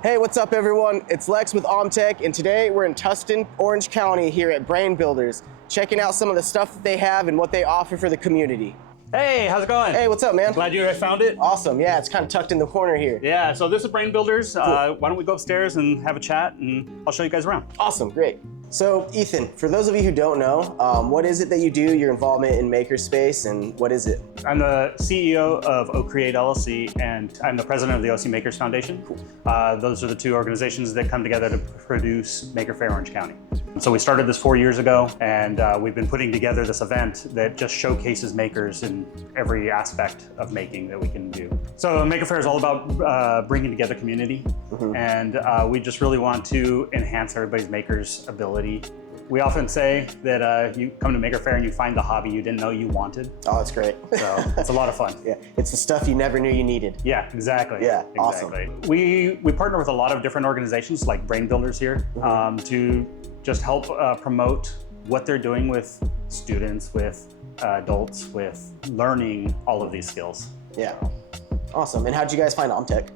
Hey, what's up everyone? It's Lex with OMTech, and today we're in Tustin, Orange County here at Brain Builders, checking out some of the stuff that they have and what they offer for the community. Hey, how's it going? Hey, what's up, man? Glad you found it. Awesome, yeah, it's kind of tucked in the corner here. Yeah, so this is Brain Builders. Cool. Why don't we go upstairs and have a chat, and I'll show you guys around. Awesome, great. So, Ethan, for those of you who don't know, what is it that you do, your involvement in Makerspace, and what is it? I'm the CEO of OCreate LLC, and I'm the president of the OC Makers Foundation. Cool. Those are the two organizations that come together to produce Maker Faire Orange County. So we started this 4 years ago, and we've been putting together this event that just showcases makers in every aspect of making that we can do. So Maker Faire is all about bringing together community, and we just really want to enhance everybody's maker's ability. We often say that you come to Maker Faire and you find the hobby you didn't know you wanted. Oh, that's great. So it's a lot of fun. Yeah, it's the stuff you never knew you needed. Yeah, exactly. Yeah, exactly. awesome. We partner with a lot of different organizations like Brain Builders here to just help promote what they're doing with students, with adults, with learning all of these skills. Yeah, awesome. And how'd you guys find OMTech?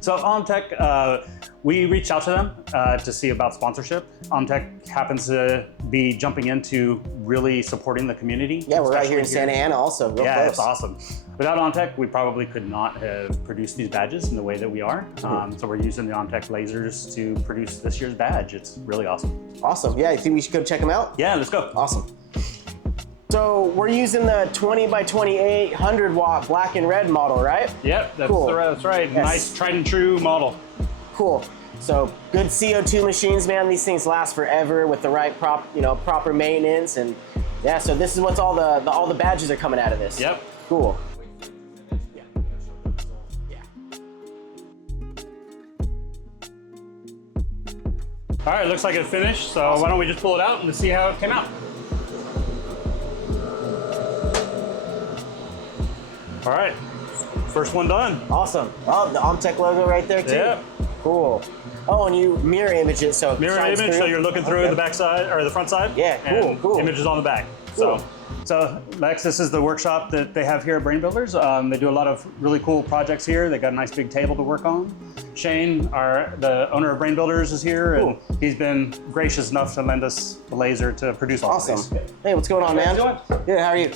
So OMTech, we reached out to them to see about sponsorship. OMTech happens to be jumping into really supporting the community. Yeah, we're right here in Santa Ana also, real close. It's awesome. Without OMTech, we probably could not have produced these badges in the way that we are. So we're using the OMTech lasers to produce this year's badge. It's really awesome. Awesome, yeah, you think we should go check them out? Yeah, let's go. Awesome. So we're using the 20 by 28 100 watt black and red model, right? Yep, that's, cool. That's right. Yes. Nice tried and true model. Cool. So good CO2 machines, man. These things last forever with the right proper maintenance, and yeah. So this is what's all the badges are coming out of this. Yep. Cool. All right, looks like it's finished. So why don't we just pull it out and see how it came out? All right, first one done. Awesome. Oh, the OMTech logo right there too. Yep. Cool. Oh, and you mirror image it, so mirror image, through. so you're looking through the back side or the front side. Yeah, cool, and cool. Images on the back. Cool. So Lex, this is the workshop that they have here at Brain Builders. They do a lot of really cool projects here. They got a nice big table to work on. Shane, the owner of Brain Builders, is here, and he's been gracious enough to lend us the laser to produce all of these. Hey, what's going on, man? Good, how are you?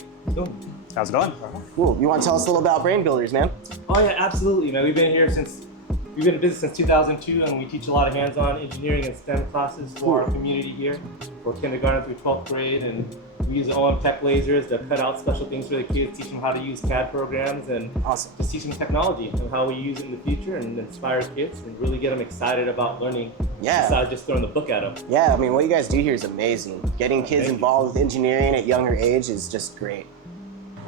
How's it going? Cool. You want to tell us a little about Brain Builders, man? Oh yeah, absolutely, man. We've been in business since 2002, and we teach a lot of hands-on engineering and STEM classes for our community here, for kindergarten through 12th grade, and we use OMTech lasers to cut out special things for the kids, teach them how to use CAD programs, and just teach them technology and how we use it in the future, and inspire kids and really get them excited about learning. Yeah. Besides just throwing the book at them. Yeah, I mean, what you guys do here is amazing. Getting kids involved with engineering at younger age is just great.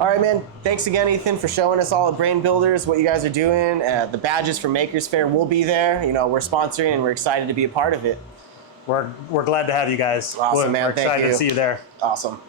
All right, man. Thanks again, Ethan, for showing us all at Brain Builders what you guys are doing. The badges for Makers Faire will be there. You know, we're sponsoring and we're excited to be a part of it. We're glad to have you guys. Awesome, man. We're excited to see you there. Awesome.